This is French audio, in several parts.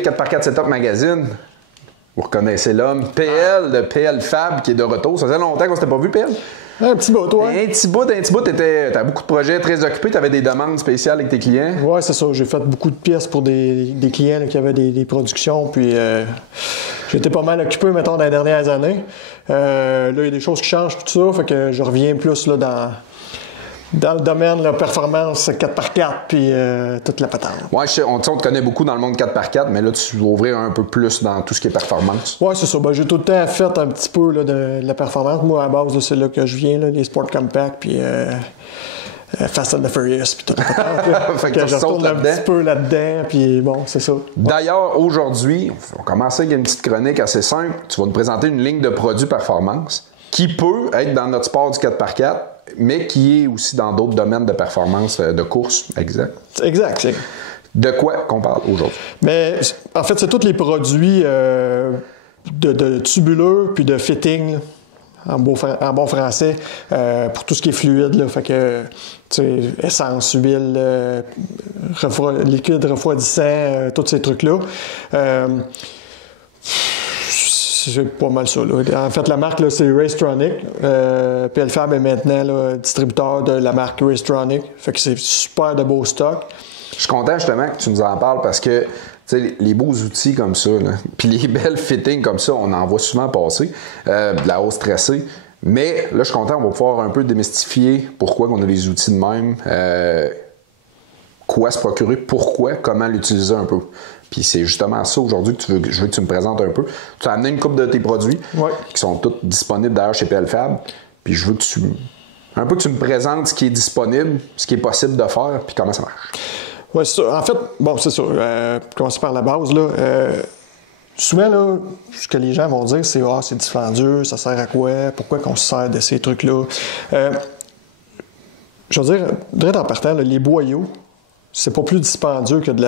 du 4x4 Setup Magazine. Vous reconnaissez l'homme. PL de PL Fab qui est de retour. Ça faisait longtemps qu'on s'était pas vu, PL. Un petit bout, toi. Un petit bout. T'avais beaucoup de projets très occupés. T'avais des demandes spéciales avec tes clients. Oui, c'est ça. J'ai fait beaucoup de pièces pour des clients là, qui avaient des productions. Puis j'étais pas mal occupé, mettons, dans les dernières années. Là, il y a des choses qui changent, tout ça. Fait que je reviens plus là, dans le domaine de la performance 4x4 puis toute la patente. Oui, on te connaît beaucoup dans le monde 4x4, mais là, tu veux ouvrir un peu plus dans tout ce qui est performance. Oui, c'est ça. Ben, j'ai tout le temps fait un petit peu là, de la performance. Moi, à la base, c'est là que je viens, là, les Sport Compact, puis Fast and the Furious, puis tout la patente. Fait que je retourne un petit peu là-dedans, puis bon, c'est ça. D'ailleurs, aujourd'hui, on va commencer avec une petite chronique assez simple. Tu vas nous présenter une ligne de produits performance qui peut être dans notre sport du 4x4, mais qui est aussi dans d'autres domaines de performance de course. Exact. Exact. De quoi qu'on parle aujourd'hui? Mais en fait, c'est tous les produits de tubuleux puis de fitting, là, en bon français, pour tout ce qui est fluide. Là, fait que, tu sais, essence, huile, liquide refroidissant, tous ces trucs-là. C'est pas mal ça. Là. En fait, la marque, là, c'est Racetronic. PL Fab est maintenant là, distributeur de la marque Racetronic. Fait que c'est super de beaux stocks. Je suis content justement que tu nous en parles parce que les beaux outils comme ça, puis les belles fittings comme ça, on en voit souvent passer, de la hausse tracée. Mais là, je suis content, on va pouvoir un peu démystifier pourquoi on a les outils de même, quoi se procurer, pourquoi, comment l'utiliser un peu. Puis c'est justement ça aujourd'hui que je veux que tu me présentes un peu. Tu as amené une couple de tes produits qui sont tous disponibles d'ailleurs chez PL Fab. Puis je veux que tu me présentes ce qui est disponible, ce qui est possible de faire, puis comment ça marche. Oui, c'est ça. En fait, bon, c'est ça. Commencer par la base, là. Souvent, là, ce que les gens vont dire, c'est « Ah, c'est dispendieux, ça sert à quoi? Pourquoi qu'on se sert de ces trucs-là? » Je veux dire, direct en partant, là, les boyaux, c'est pas plus dispendieux que de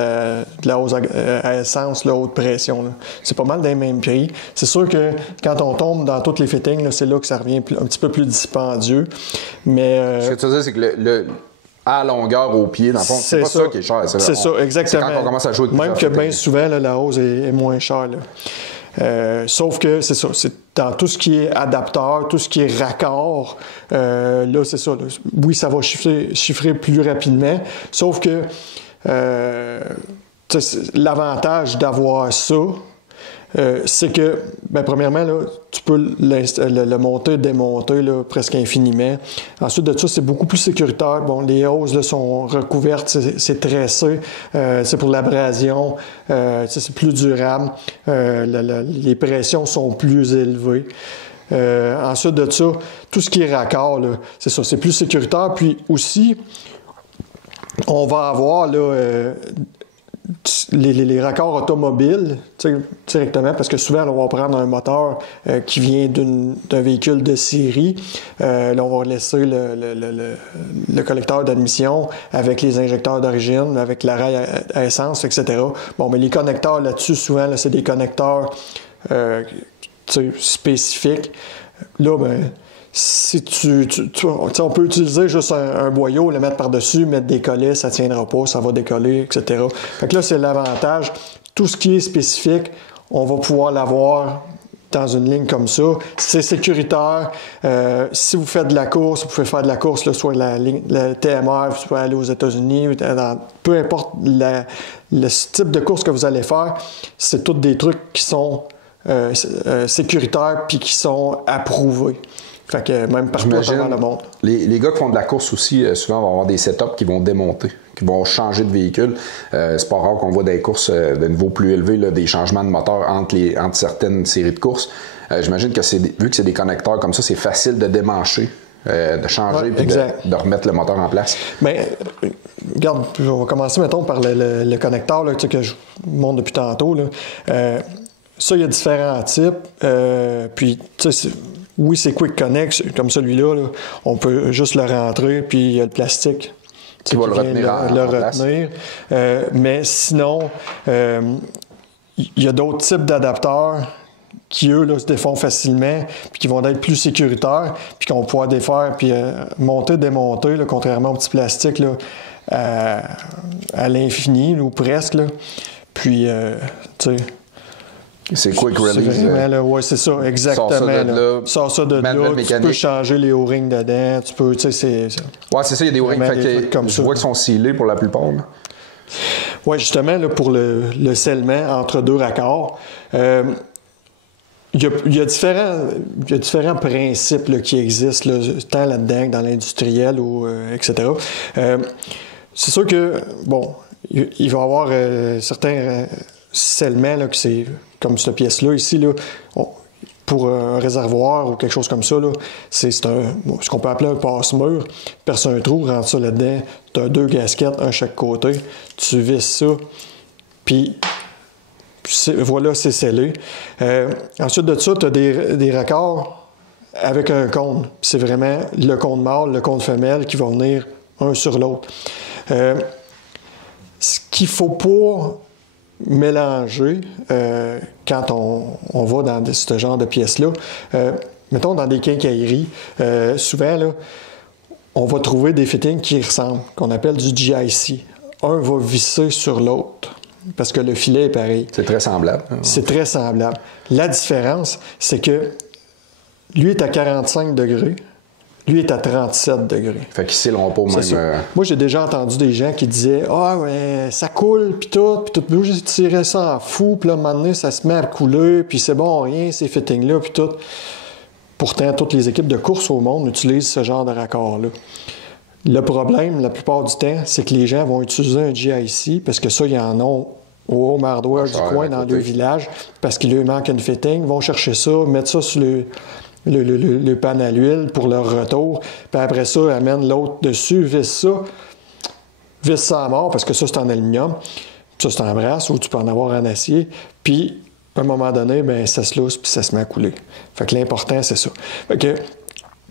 la hausse à essence, là, haute pression. Là. C'est pas mal des mêmes prix. C'est sûr que quand on tombe dans toutes les fittings, là, c'est là que ça revient un petit peu plus dispendieux. Mais, ce que tu veux dire, c'est que à longueur, au pied, dans le fond, c'est pas ça qui est cher. C'est ça, exactement. C'est quand on commence à jouer avec même que bien souvent, là, la hausse est moins chère. Là. Sauf que c'est ça, c'est dans tout ce qui est adapteur, tout ce qui est raccord, là, c'est ça. Là. Oui, ça va chiffrer plus rapidement, sauf que l'avantage d'avoir ça, c'est que, ben, premièrement, là, tu peux le monter, démonter là, presque infiniment. Ensuite de ça, c'est beaucoup plus sécuritaire. Bon, les hausses là, sont recouvertes, c'est tressé, c'est pour l'abrasion, c'est plus durable, les pressions sont plus élevées. Ensuite de ça, tout ce qui est raccord, là, c'est ça, c'est plus sécuritaire. Puis aussi, on va avoir là, les raccords automobiles directement, parce que souvent, on va prendre un moteur qui vient d'un véhicule de série. Là, on va laisser le collecteur d'admission avec les injecteurs d'origine, avec la rail à essence, etc. Bon, mais les connecteurs là-dessus, souvent, là, c'est des connecteurs spécifiques. Là, ben, si on peut utiliser juste un boyau, le mettre par-dessus, mettre des collets, ça ne tiendra pas, ça va décoller, etc. Fait que là, c'est l'avantage. Tout ce qui est spécifique, on va pouvoir l'avoir dans une ligne comme ça. C'est sécuritaire. Si vous faites de la course, vous pouvez faire de la course, là, soit la TMR, vous pouvez aller aux États-Unis, peu importe le type de course que vous allez faire, c'est tous des trucs qui sont sécuritaires puis qui sont approuvés. Fait que même partout à travers le monde. Les gars qui font de la course aussi, souvent vont avoir des setups qui vont démonter, qui vont changer de véhicule. C'est pas rare qu'on voit des courses de niveau plus élevé, là, des changements de moteur entre certaines séries de courses. J'imagine que vu que c'est des connecteurs comme ça, c'est facile de démancher, de changer puis de remettre le moteur en place. Bien, regarde, on va commencer, mettons, par le connecteur là, que je montre depuis tantôt. Là. Ça, il y a différents types. Puis, tu sais, oui, c'est Quick Connect, comme celui-là. Là, on peut juste le rentrer, puis il y a le plastique qui va le retenir. Mais sinon, il y a d'autres types d'adapteurs qui, eux, là, se défont facilement, puis qui vont être plus sécuritaires, puis qu'on va pouvoir défaire, puis monter, démonter, là, contrairement au petit plastique, là, à l'infini, ou presque. Là. Puis, tu sais... C'est quick release. Oui, c'est ça, exactement. Sors ça de là. Tu peux changer les O-rings dedans. Tu peux, tu sais, c'est... Ouais, c'est ça, il y a des O-rings. Comme je vois qu'ils sont scellés pour la plupart. Oui, justement, là, pour le scellement entre deux raccords, il y a différents principes là, qui existent, là, tant là-dedans que dans l'industriel, ou, etc. C'est sûr que, bon, il va y avoir certains scellements là, que c'est comme cette pièce-là, ici, là, pour un réservoir ou quelque chose comme ça, là, c'est ce qu'on peut appeler un passe-mur. Perce un trou, rentre ça là-dedans, tu as 2 gasquettes, un chaque côté, tu visses ça, puis voilà, c'est scellé. Ensuite de ça, tu as des raccords avec un cône. C'est vraiment le cône mâle, le cône femelle qui vont venir un sur l'autre. Ce qu'il ne faut pas mélanger quand on va dans ce genre de pièces-là. Mettons, dans des quincailleries, souvent, là, on va trouver des fittings qui ressemblent, qu'on appelle du GIC. Un va visser sur l'autre, parce que le filet est pareil. C'est très semblable. C'est très semblable. La différence, c'est que lui est à 45 degrés, lui est à 37 degrés. Fait qu'ils scellent pas même... Moi, j'ai déjà entendu des gens qui disaient « Ah, ouais, ça coule, puis tout. » Moi, j'ai tiré ça en fou, puis là, à un moment donné, ça se met à couler, puis c'est bon, rien, ces fittings-là, puis tout. Pourtant, toutes les équipes de course au monde utilisent ce genre de raccord-là. Le problème, la plupart du temps, c'est que les gens vont utiliser un GIC, parce que ça, ils en ont au home hardware du coin, dans le village, parce qu'il leur manque une fitting, ils vont chercher ça, mettre ça sur le pan à l'huile pour leur retour, puis après ça, amène l'autre dessus, visse ça à mort, parce que ça, c'est en aluminium, ça, c'est en brasse, ou tu peux en avoir en acier, puis à un moment donné, ben ça se lousse, puis ça se met à couler. Fait que l'important, c'est ça. Fait que,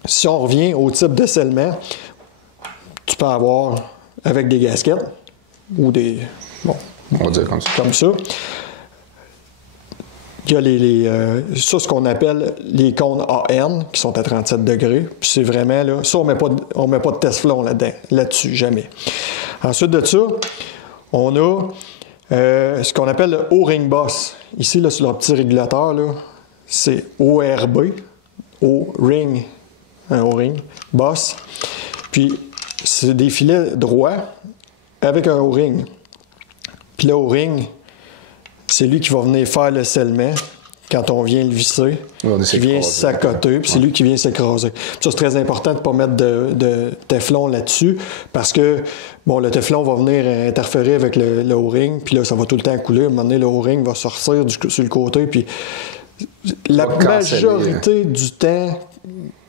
si on revient au type de scellement, tu peux avoir avec des gasquettes, ou des... Bon, on va dire comme ça. Il y a ça, ce qu'on appelle les cônes AN, qui sont à 37 degrés. Puis c'est vraiment, là, ça, on met pas de Teflon là-dessus, jamais. Ensuite de ça, on a ce qu'on appelle le O-ring boss. Ici, là, sur leur petit régulateur, là, c'est ORB, O-ring, un O-ring, boss. Puis, c'est des filets droits avec un O-ring. Puis le O-ring, c'est lui qui va venir faire le scellement quand on vient le visser, qui vient s'accoter, puis c'est lui qui vient s'écraser. Ça, c'est très important de ne pas mettre de Teflon là-dessus, parce que, bon, le Teflon va venir interférer avec le O-ring, puis là, ça va tout le temps couler. À un moment donné, le O-ring va sortir sur le côté, puis la majorité du temps,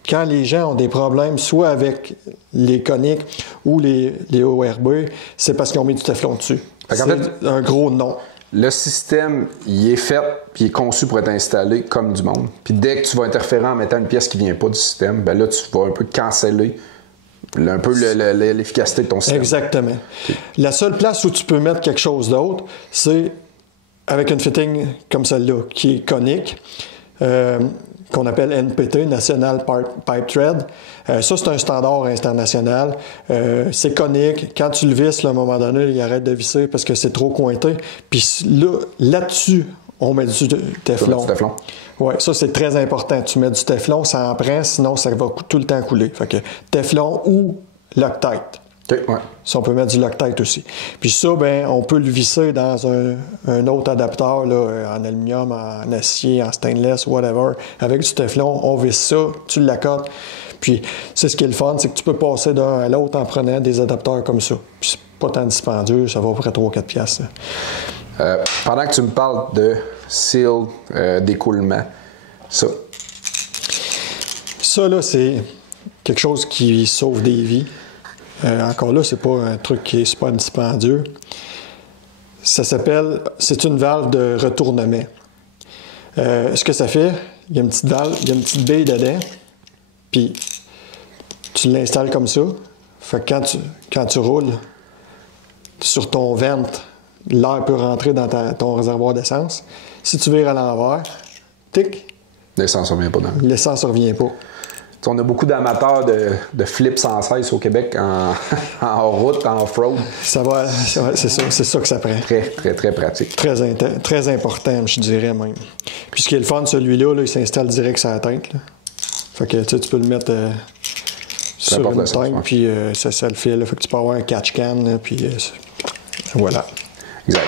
quand les gens ont des problèmes, soit avec les coniques ou les ORB, c'est parce qu'ils ont mis du Teflon dessus. C'est un gros non. Le système, il est fait puis il est conçu pour être installé comme du monde. Puis dès que tu vas interférer en mettant une pièce qui ne vient pas du système, ben là, tu vas un peu canceller un peu l'efficacité de ton système. Exactement. Okay. La seule place où tu peux mettre quelque chose d'autre, c'est avec une fitting comme celle-là, qui est conique, qu'on appelle NPT, National Pipe Thread. Ça, c'est un standard international. C'est conique. Quand tu le visses, là, à un moment donné, il arrête de visser parce que c'est trop cointé. Puis là-dessus, on met du Teflon. Oui, ça, c'est très important. Tu mets du Teflon, ça en prend, sinon ça va tout le temps couler. Fait que Teflon ou Loctite. Okay, ouais. Ça, on peut mettre du Loctite aussi. Puis ça, ben, on peut le visser dans un autre adapteur, là, en aluminium, en acier, en stainless, whatever. Avec du Teflon, on visse ça, tu l'accotes. Puis, c'est ce qui est le fun, c'est que tu peux passer d'un à l'autre en prenant des adapteurs comme ça. Puis, c'est pas tant dispendieux, ça va à peu près 3-4 piastres. Pendant que tu me parles de seal d'écoulement, ça, là, c'est quelque chose qui sauve des vies. Encore là, c'est pas un truc qui est super dispendieux. C'est une valve de retournement. Ce que ça fait, il y a une petite valve, il y a une petite baie dedans, puis tu l'installes comme ça. Fait que quand tu roules sur ton ventre, l'air peut rentrer dans ton réservoir d'essence. Si tu vires à l'envers, tic! L'essence ne revient pas dedans. L'essence ne revient pas. On a beaucoup d'amateurs de flips sans cesse au Québec en route, en off-road. C'est ça que ça prend. Très, très, très pratique. Très important, je dirais même. Puis ce qui est le fun, celui-là, là, il s'installe direct sur la tête. Là. Fait que tu peux le mettre sur une tête, puis ça le fait. Là. Fait que tu peux avoir un catch can, puis voilà. Exact.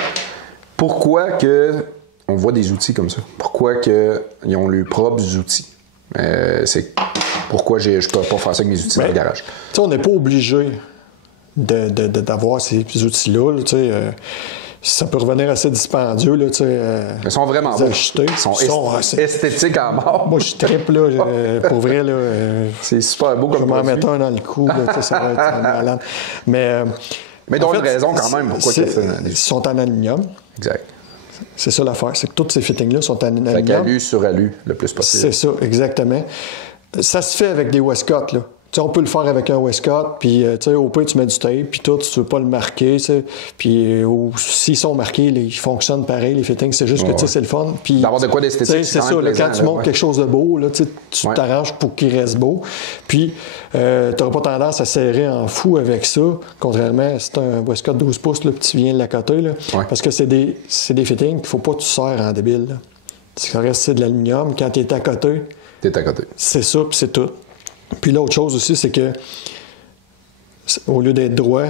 Pourquoi que on voit des outils comme ça? Pourquoi qu'ils ont leurs propres outils? Pourquoi je ne peux pas faire ça avec mes outils dans le garage? On n'est pas obligé d'avoir ces outils-là. Là, ça peut revenir assez dispendieux. Là, ils sont vraiment beaux. Ils sont esthétiques en mort. Moi, je trippe, là, pour vrai. Là, c'est super beau comme je vais m'en mettre un dans le cou. Là, ça va être malade. Mais donc, une raison quand même pourquoi ils sont en aluminium. Exact. C'est ça l'affaire. C'est que tous ces fittings-là sont en aluminium. Fait qu'alu sur alu, le plus possible. C'est ça, exactement. Ça se fait avec des Westcott, là. T'sais, on peut le faire avec un Westcott, puis au pire, tu mets du tape, puis tout, tu veux pas le marquer, puis s'ils sont marqués, ils fonctionnent pareil, les fittings, c'est juste que c'est le fun. Puis, d'avoir de quoi d'esthétique, c'est ça, là, quand tu montes quelque chose de beau, là, tu t'arranges pour qu'il reste beau, puis tu n'auras pas tendance à serrer en fou avec ça, contrairement à si tu as un Westcott 12 pouces, là, puis tu viens de la côté, là, parce que c'est des fittings qu'il ne faut pas que tu serres en débile. Là. Ça reste c'est de l'aluminium, quand tu es à côté, t'es à côté. C'est ça, puis c'est tout. Puis l'autre chose aussi, c'est que au lieu d'être droit,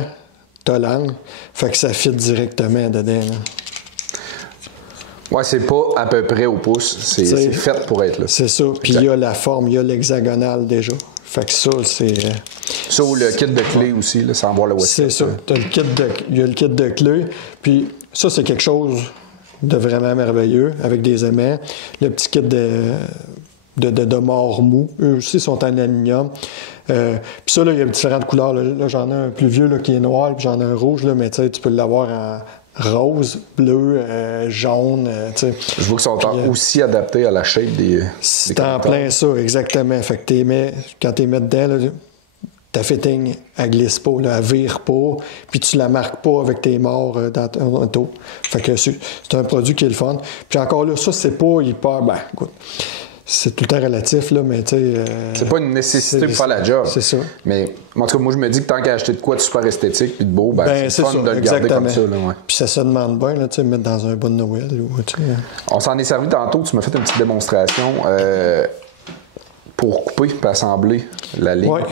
t'as l'angle, fait que ça fit directement dedans. Là. Ouais, c'est pas à peu près au pouce, c'est fait pour être là. C'est ça, puis il y a la forme, il y a l'hexagonale déjà. Fait que ça, c'est... Ça ou le kit de clé aussi, là, sans voir le Westcott. C'est ça, il y a le kit de clé, puis ça, c'est quelque chose de vraiment merveilleux, avec des aimants. Le petit kit de mort mou. Eux aussi sont en aluminium. Puis ça, là, il y a différentes couleurs. Là, j'en ai un plus vieux là, qui est noir, puis j'en ai un rouge, là, mais tu peux l'avoir en rose, bleu, jaune. Je vois qu'ils sont aussi adaptés à la shape des c'est en plein ça, exactement. Fait que quand tu les mets dedans, là, ta fitting, elle glisse pas, là, elle vire pas, puis tu la marques pas avec tes morts dans ton auto. Fait que c'est un produit qui est le fun. Puis encore là, ça, c'est pas hyper... Ben, écoute, c'est tout le temps relatif, là, mais tu sais... c'est pas une nécessité pour faire la job. C'est ça. Mais en tout cas, moi, je me dis que tant qu'à acheter de quoi de super esthétique puis de beau, c'est fun de le garder comme ça. Là, ouais. Puis ça se demande bien, là, tu sais, mettre dans un bon de Noël. On s'en est servi tantôt. Tu m'as fait une petite démonstration pour couper et assembler la ligne. Ouais.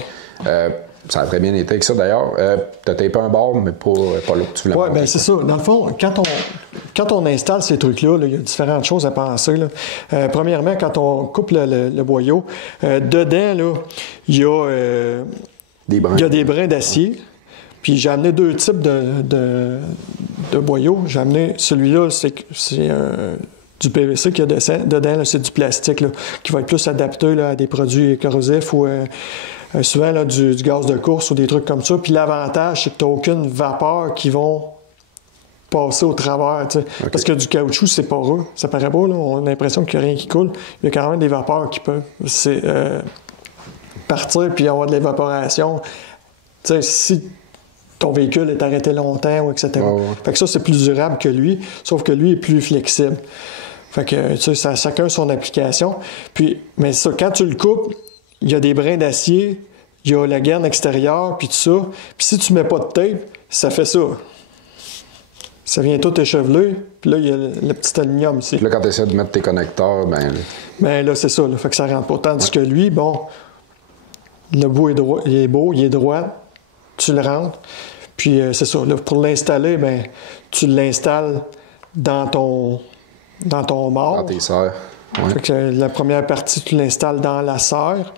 Ça a très bien été avec ça, d'ailleurs. Tu as tapé un bord, mais pas là que tu voulais. Oui, bien c'est ça. Dans le fond, quand on installe ces trucs-là, il y a différentes choses à penser. Là. Premièrement, quand on coupe le boyau, dedans, là, il y a des brins d'acier. Puis j'ai amené deux types de boyaux. J'ai amené celui-là, c'est du PVC qu'il y a dedans, là, c'est du plastique là, qui va être plus adapté là, à des produits corrosifs ou souvent là, du gaz de course ou des trucs comme ça. Puis l'avantage, c'est que tu n'as aucune vapeur qui vont passer au travers. Okay. Parce que du caoutchouc, c'est poreux. Ça paraît beau, là, on a l'impression qu'il n'y a rien qui coule. Il y a quand même des vapeurs qui peuvent partir puis avoir de l'évaporation. Si ton véhicule est arrêté longtemps, ou etc. Fait que ça, c'est plus durable que lui, sauf que lui est plus flexible. Fait que, ça, chacun son application. Puis, mais ça, quand tu le coupes, il y a des brins d'acier, il y a la gaine extérieure, puis tout ça. Puis si tu mets pas de tape, ça fait ça. Ça vient tout échevelé, puis là, il y a le petit aluminium ici. Puis là, quand tu essaies de mettre tes connecteurs, ben là, c'est ça. Là, fait que ça rentre pas. Tandis que lui, bon, le bout est droit, il est droit, tu le rentres. Puis c'est ça. Là, pour l'installer, ben, tu l'installes dans ton mort. Dans tes serres. Ouais. Fait que la première partie, tu l'installes dans la serre.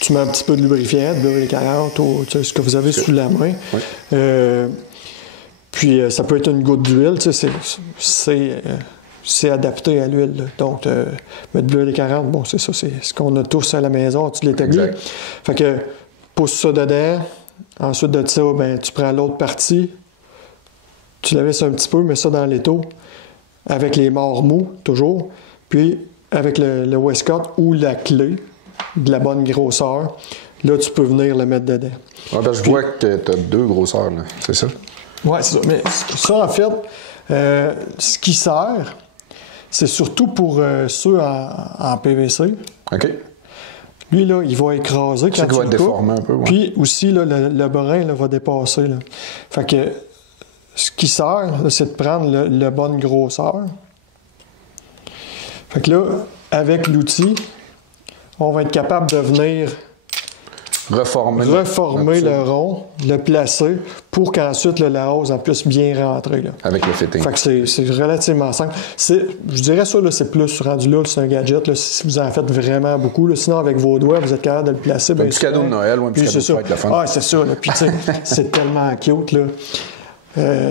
Tu mets un petit peu de lubrifiant, de beurre 40 ou ce que vous avez sous la main. Ouais. Puis ça peut être une goutte d'huile. C'est adapté à l'huile. Donc, mettre de l'huile 40, bon, c'est ça. C'est ce qu'on a tous à la maison. Tu l'établis. Fait que pousse ça dedans. Ensuite de ça, ben, tu prends l'autre partie. Tu la laisses un petit peu, mets ça dans l'étau. Avec les morts mous, toujours. Puis, avec le Westcott ou la clé de la bonne grosseur, là, tu peux venir le mettre dedans. Ouais, ben, je vois que tu as deux grosseurs, là. C'est ça? Oui, c'est ça. Mais ça, en fait, ce qui sert, c'est surtout pour ceux en PVC. OK. Lui, là, il va écraser quand qu'il va tu être le coupes. déformé un peu. Ouais. Puis aussi, là, le brin là, va dépasser. Là. Fait que ce qui sert, là, c'est de prendre la bonne grosseur. Fait que là, avec l'outil, on va être capable de venir reformer le rond, le placer pour qu'ensuite la hausse en puisse bien rentrer. Là. Avec le fitting. Fait que c'est relativement simple. Je dirais ça, là, c'est plus rendu là, c'est un gadget. Là, si vous en faites vraiment beaucoup. Là, sinon, avec vos doigts, vous êtes capable de le placer. Un petit cadeau de Noël ou un petit cadeau de fête, le fun. Ah, c'est ça. Là. Puis, tu sais, c'est tellement cute. Là.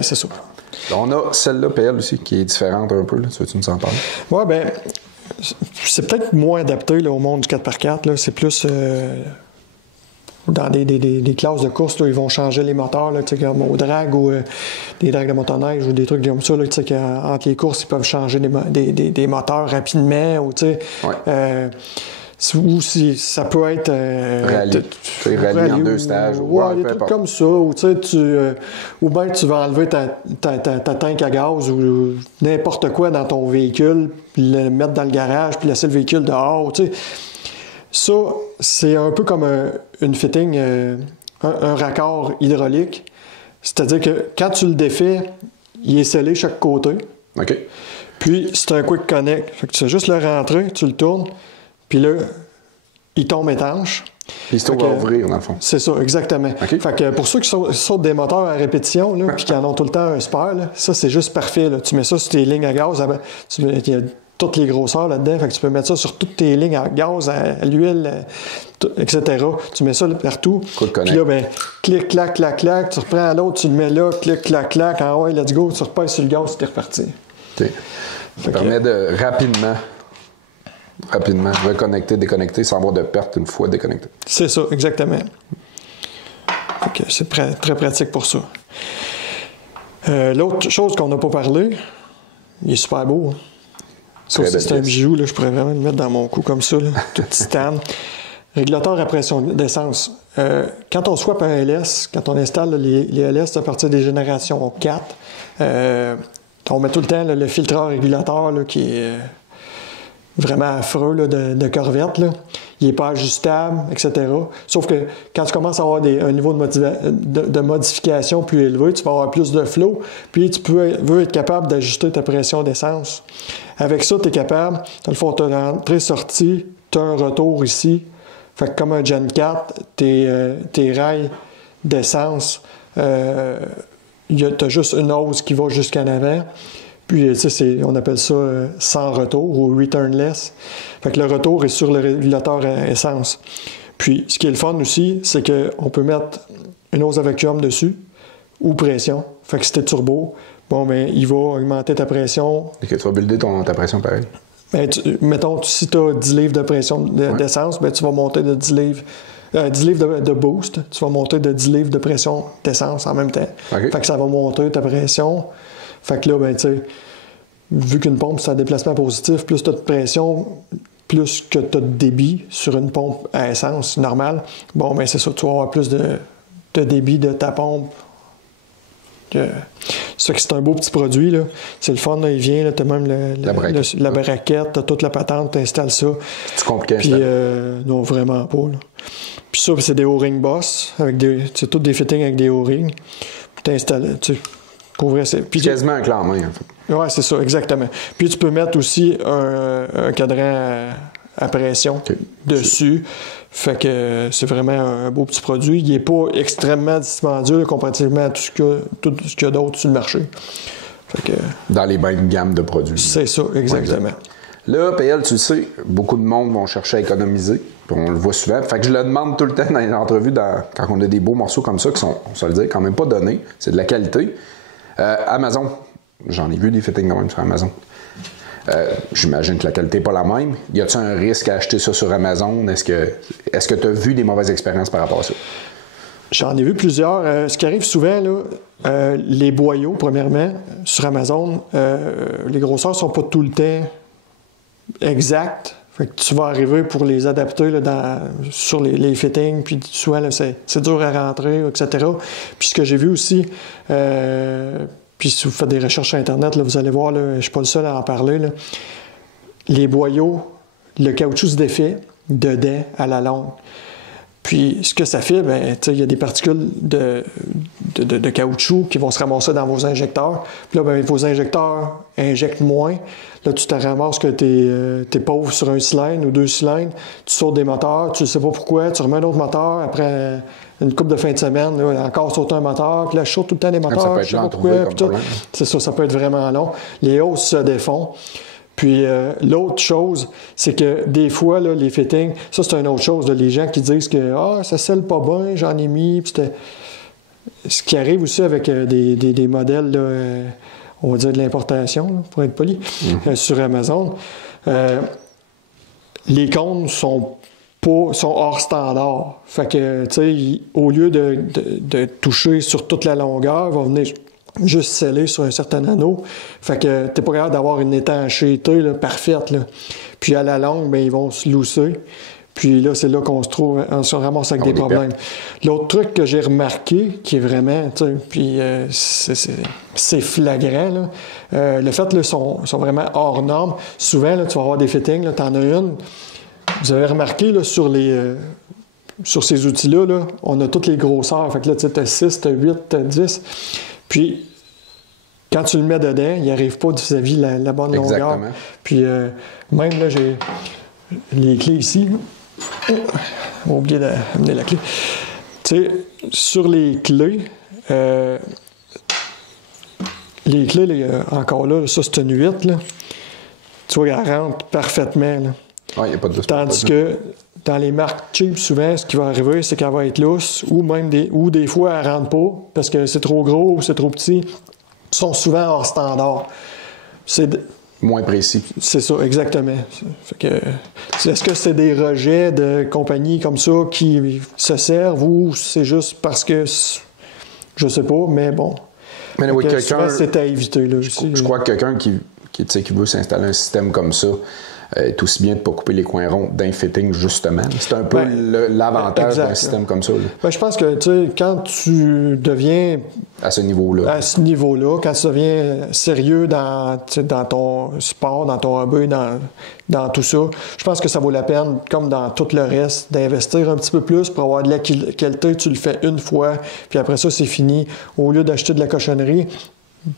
C'est ça. On a celle-là, PL aussi, qui est différente un peu. Là. Tu veux-tu nous en parler? Oui, bien, c'est peut-être moins adapté là, au monde du 4x4. Là. C'est plus... dans des classes de course, là, ils vont changer les moteurs, là, comme au drag ou des drags de motoneige ou des trucs comme ça. Là, entre les courses, ils peuvent changer des moteurs rapidement. Ou, ou si ça peut être... rallye en 2 stages. Ouais, des trucs comme ça. Ou, ou bien tu vas enlever ta tank à gaz ou n'importe quoi dans ton véhicule, puis le mettre dans le garage, puis laisser le véhicule dehors. T'sais. Ça, c'est un peu comme une fitting, un raccord hydraulique. C'est-à-dire que quand tu le défais, il est scellé chaque côté. OK. Puis, c'est un quick connect. Fait que tu fais juste le rentrer, tu le tournes, puis là, il tombe étanche. Puis il va ouvrir, dans le fond. C'est ça, exactement. Okay. Fait que pour ceux qui sortent des moteurs à répétition, là, puis qui en ont tout le temps un spare, là, ça, c'est juste parfait. Là. Tu mets ça sur tes lignes à gaz. Il y a toutes les grosseurs là-dedans. Fait que tu peux mettre ça sur toutes tes lignes à gaz, à l'huile, etc. Tu mets ça partout. Puis là, ben, clic, clac, clac, clac. Tu reprends l'autre, tu le mets là, clic, clac, clac. En ouais, let's go. Tu repasses sur le gaz, tu es reparti. OK. Ça permet de rapidement reconnecter, déconnecter sans avoir de perte une fois déconnecté. C'est ça, exactement. Okay, c'est très pratique pour ça. L'autre chose qu'on n'a pas parlé, il est super beau. Hein? Ça aussi, c'est un bijou. Là, je pourrais vraiment le mettre dans mon cou comme ça, là, tout titane. Régulateur à pression d'essence. Quand on swap un LS, quand on installe les LS à partir des générations 4, on met tout le temps là, le filtreur régulateur là, qui est vraiment affreux là, de Corvette. Là. Il n'est pas ajustable, etc. Sauf que quand tu commences à avoir un niveau de modification plus élevé, tu vas avoir plus de flow, puis tu veux être capable d'ajuster ta pression d'essence. Avec ça, tu es capable, dans le fond, tu as l'entrée-sortie, tu as un retour ici. Fait que comme un Gen 4, tes rails d'essence, tu as juste une hausse qui va jusqu'en avant. Puis, tu sais, on appelle ça sans retour ou returnless. Fait que le retour est sur le régulateur à essence. Puis, ce qui est le fun aussi, c'est qu'on peut mettre une hausse à vacuum dessus ou pression. Fait que si t'es turbo, bon, ben, il va augmenter ta pression. Et que tu vas builder ta pression pareil. Ben, mettons, si tu as 10 livres de pression d'essence, ben, tu vas monter de 10 livres. 10 livres de boost, tu vas monter de 10 livres de pression d'essence en même temps. Okay. Fait que ça va monter ta pression. Fait que là, ben, tu sais, vu qu'une pompe, c'est un déplacement positif, plus tu as de pression, plus que tu as de débit sur une pompe à essence normale, bon, ben, c'est ça, tu vas avoir plus de débit de ta pompe. Ça fait que c'est un beau petit produit, là. C'est le fun, là, il vient, tu as même la braquette, tu as toute la patente, tu installes ça. C'est compliqué. Puis, non, vraiment pas, là. Puis ça, c'est des O-rings Boss, c'est tous des fittings avec des O-rings. Puis tu installes, tu sais. Puis quasiment un clé en main, en fait. Oui, c'est ça, exactement. Puis tu peux mettre aussi un cadran à pression dessus. Fait que c'est vraiment un beau petit produit. Il n'est pas extrêmement dispendieux là, comparativement à tout ce qu'il y a d'autre sur le marché. Fait que, dans les mêmes gammes de produits. C'est ça, exactement. Là, PL, tu le sais, beaucoup de monde vont chercher à économiser. Puis on le voit souvent. Fait que je le demande tout le temps dans les entrevues quand on a des beaux morceaux comme ça qui sont, on se le dit, quand même pas donnés. C'est de la qualité. Amazon, j'en ai vu des fittings quand même sur Amazon. J'imagine que la qualité n'est pas la même. Y a-t-il un risque à acheter ça sur Amazon? Est-ce que tu as vu des mauvaises expériences par rapport à ça? J'en ai vu plusieurs. Ce qui arrive souvent, là, les boyaux, premièrement, sur Amazon, les grosseurs ne sont pas tout le temps exactes. Fait que tu vas arriver pour les adapter là, sur les fittings, puis souvent, là, c'est dur à rentrer, etc. Puis ce que j'ai vu aussi, puis si vous faites des recherches sur Internet, là, vous allez voir, là, je ne suis pas le seul à en parler, là, les boyaux, le caoutchouc se défait, dedans à la longue. Puis, ce que ça fait, il y a des particules de caoutchouc qui vont se ramasser dans vos injecteurs. Puis là, vos injecteurs injectent moins. Là, tu te ramasses que tu es pauvre sur un cylindre ou 2 cylindres. Tu sautes des moteurs, tu ne sais pas pourquoi. Tu remets un autre moteur après une couple de fin de semaine. Là, encore sauter un moteur. Puis là, je saute tout le temps des moteurs. Ça peut être je sais pas lent pourquoi. comme problème. C'est ça peut être vraiment long. Les hausses se défont. Puis l'autre chose, c'est que des fois, là, les fittings, ça c'est une autre chose. Là, les gens qui disent que ça scelle pas bien, j'en ai mis. Puis ce qui arrive aussi avec des modèles, là, on va dire de l'importation, là, pour être poli, sur Amazon, les cônes sont hors standard. Fait que, tu sais, au lieu de toucher sur toute la longueur, ils vont venir juste scellé sur un certain anneau. Fait que t'es pas capable d'avoir une étanchéité là, parfaite. Là. Puis à la longue, ils vont se lousser. Puis là, c'est là qu'on se ramasse avec des problèmes. L'autre truc que j'ai remarqué, qui est vraiment, tu sais, puis c'est flagrant, là, le fait, là, sont vraiment hors normes. Souvent, là, tu vas avoir des fittings, tu en as une. Vous avez remarqué, là, sur ces outils-là, là, on a toutes les grosseurs. Fait que là, tu as 6, tu as 8, tu as 10. Puis, quand tu le mets dedans, il n'arrive pas vis-à-vis la bonne longueur. Puis, même là, j'ai les clés ici. J'ai oublié d'amener la clé. Tu sais, sur les clés, encore là, ça c'est une 8, là. Tu vois, elle rentre parfaitement. Oui, il n'y a pas de lousse. Tandis que dans les marques cheap, souvent, ce qui va arriver, c'est qu'elle va être lousse ou même des fois, elle ne rentre pas parce que c'est trop gros ou c'est trop petit. Ils sont souvent hors standard. Moins précis. C'est ça, exactement. Fait que, est-ce que c'est des rejets de compagnies comme ça qui se servent ou c'est juste parce que je sais pas, mais bon. Mais oui, quelqu'un. C'est à éviter. Là, je crois que quelqu'un qui veut s'installer un système comme ça est aussi bien de ne pas couper les coins ronds d'un fitting, justement. C'est un peu l'avantage d'un système comme ça. Je pense que, tu sais, quand tu deviens... À ce niveau-là, quand tu deviens sérieux dans ton sport, dans ton hobby, dans tout ça, je pense que ça vaut la peine, comme dans tout le reste, d'investir un petit peu plus pour avoir de la qualité. Tu le fais une fois, puis après ça, c'est fini. Au lieu d'acheter de la cochonnerie,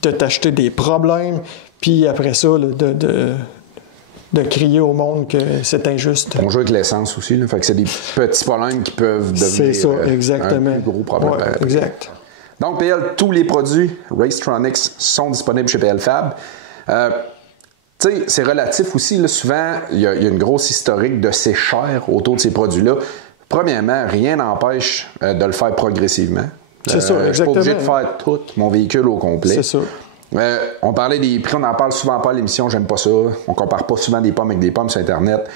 de t'acheter des problèmes, puis après ça, là, de crier au monde que c'est injuste. On joue avec l'essence aussi, là, fait que c'est des petits problèmes qui peuvent devenir un plus gros problème. Ouais, exact. Donc, PL, tous les produits Racetronics sont disponibles chez PL Fab. Tu sais, c'est relatif aussi. Là, souvent, il y a une grosse historique de c'est cher autour de ces produits-là. Premièrement, rien n'empêche de le faire progressivement. C'est ça, exactement. Je suis pas obligé de faire tout mon véhicule au complet. C'est ça. On parlait des prix, on n'en parle souvent pas à l'émission, j'aime pas ça. On compare pas souvent des pommes avec des pommes sur Internet.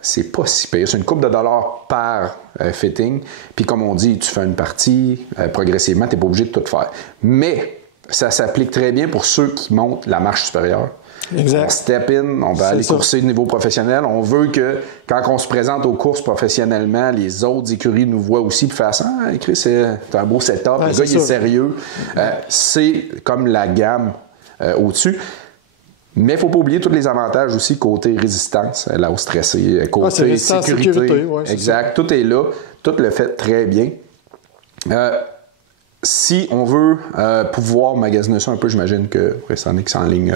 C'est pas si pire. C'est une couple de dollars par fitting. Puis comme on dit, tu fais une partie, progressivement, tu n'es pas obligé de tout faire. Mais ça s'applique très bien pour ceux qui montent la marche supérieure. Exact. On step in, on va aller courser de niveau professionnel. On veut que, quand on se présente aux courses professionnellement, les autres écuries nous voient aussi et fassent « Ah, Chris, c'est un beau setup, le gars, il est sérieux. » C'est comme la gamme au-dessus. Mais il ne faut pas oublier tous les avantages aussi côté résistance, là, au stressé, côté sécurité. Exact. Tout est là. Tout le fait très bien. Si on veut pouvoir magasiner ça un peu, j'imagine que Racetronics en ligne.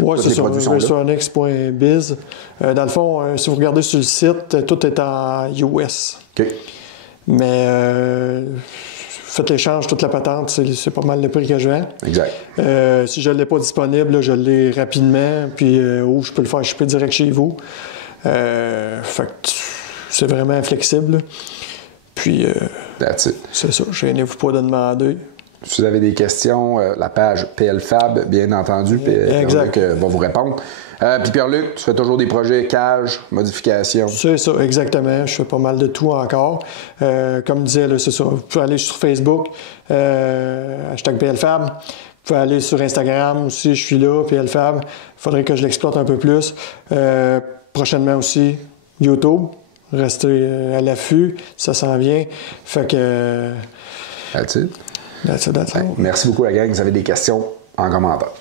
Oui, c'est sur racetronics.biz. Dans le fond, si vous regardez sur le site, tout est en US. OK. Mais faites l'échange, toute la patente, c'est pas mal le prix que je vends. Exact. Si je ne l'ai pas disponible, là, je l'ai rapidement, puis ou je peux le faire shipper direct chez vous. Fait que c'est vraiment flexible. Puis, that's it. C'est ça. Gênez-vous pas de demander. Si vous avez des questions, la page PL Fab, bien entendu, Pierre-Luc va vous répondre. Puis Pierre-Luc, tu fais toujours des projets cage, modification. C'est ça, exactement. Je fais pas mal de tout encore. Comme je disais, là, c'est ça. Vous pouvez aller sur Facebook, hashtag PL Fab. Vous pouvez aller sur Instagram aussi, je suis là, PL Fab. Il faudrait que je l'exploite un peu plus. Prochainement aussi, YouTube. Restez à l'affût, ça s'en vient. Fait que... That's it. That's it. Merci beaucoup, la gang. Vous avez des questions en commentaire.